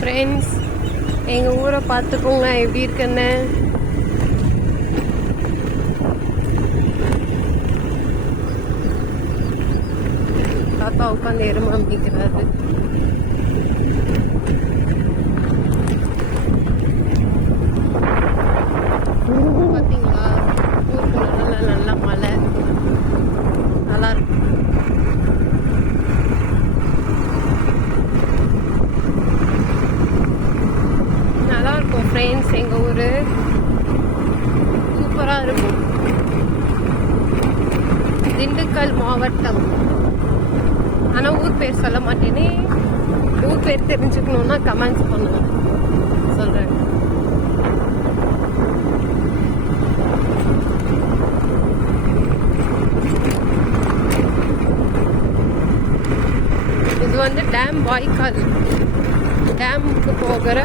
Friends, எங்கள் ஊரை பார்த்துக்கோங்க எப்படி இருக்குன்னு. தாத்தா உட்காந்து எருமை அமைக்கிறாரு. பார்த்தீங்களா, ஊருக்குள்ள நல்லா மழை, நல்லா இருக்கும். நல்லா இருக்கும் ஃப்ரெண்ட்ஸ், எங்கள் ஊர் சூப்பராக இருக்கும். திண்டுக்கல் மாவட்டம். ஆனால் ஊர் பேர் சொல்ல மாட்டேனே. ஊர் பேர் தெரிஞ்சுக்கணுன்னா கமெண்ட்ஸ் பண்ணுவேன், சொல்கிறேன். இது வந்து டேம் வாய்க்கால், டேமுக்கு போகிற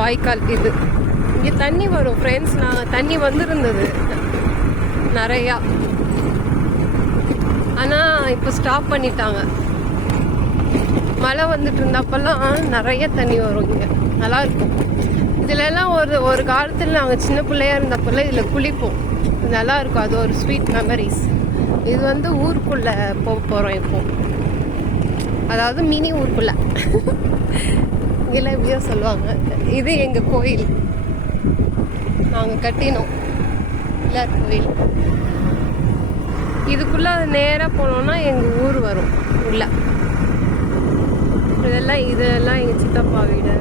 வாய்க்கால் இது. இங்கே தண்ணி வரும் ஃப்ரெண்ட்ஸ். தண்ணி வந்துருந்தது நிறையா, ஆனால் இப்போ ஸ்டாப் பண்ணிட்டாங்க. மழை வந்துட்டு இருந்தப்பெல்லாம் நிறைய தண்ணி வரும் இங்கே, நல்லாயிருக்கும். இதிலெல்லாம் ஒரு காலத்தில் நாங்கள் சின்ன பிள்ளையா இருந்தப்பெல்லாம் இதில் குளிப்போம், நல்லா இருக்கும். அது ஒரு ஸ்வீட் மெமரிஸ். இது வந்து ஊருக்குள்ளே போகிறோம் இப்போ, அதாவது மினி ஊருக்குள்ளே இங்கெல்லாம் எப்படியோ சொல்லுவாங்க. இது எங்கள் கோயில், நாங்கள் கட்டினோம் பிள்ளையார் கோயில். இதுக்குள்ளே நேராக போனோன்னா எங்கள் ஊர் வரும் உள்ள. இதெல்லாம் எங்கள் சித்தப்பா வீடு.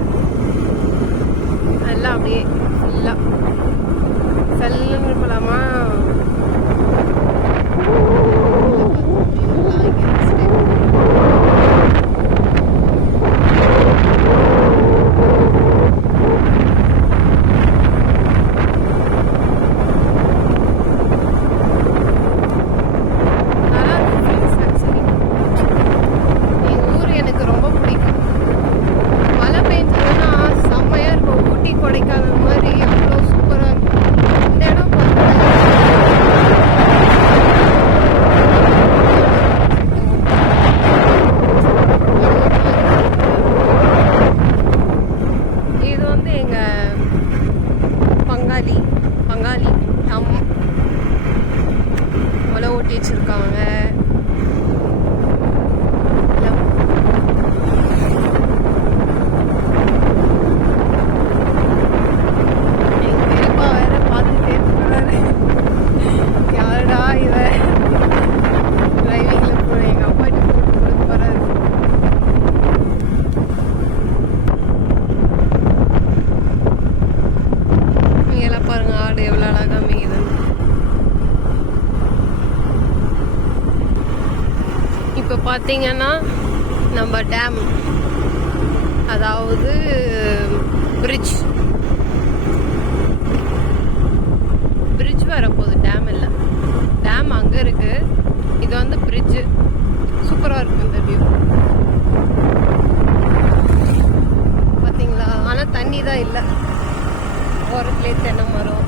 எல்லாம் அப்படியே ஃபுல்லாக செல்லுன்னு போகலாமா. பங்காளி உழவு ஓட்டி வச்சிருக்காங்க. எங்க பெரியப்பா வேற பார்த்துட்டே போறாரு. யாருடா இவ டிரைவிங்ல போற, எங்க அப்பாட்டு போட்டு போறாரு. எல்லாம் பாருங்க, ஆடு எவ்வளோ அழகா மேயுது. இப்போ பார்த்தீங்கன்னா நம்ம டேம், அதாவது பிரிட்ஜ் வரப்போகுது. டேம் இல்லை, டேம் அங்கே இருக்கு. இது வந்து பிரிட்ஜு. சூப்பராக இருக்கு இந்த வியூ, பார்த்தீங்களா. ஆனால் தண்ணி தான் இல்லை, ஓரத்துலேயே தென்னை மரம்.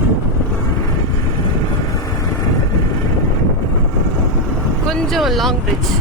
கொஞ்சம் லாங் பிரிட்ஜ்.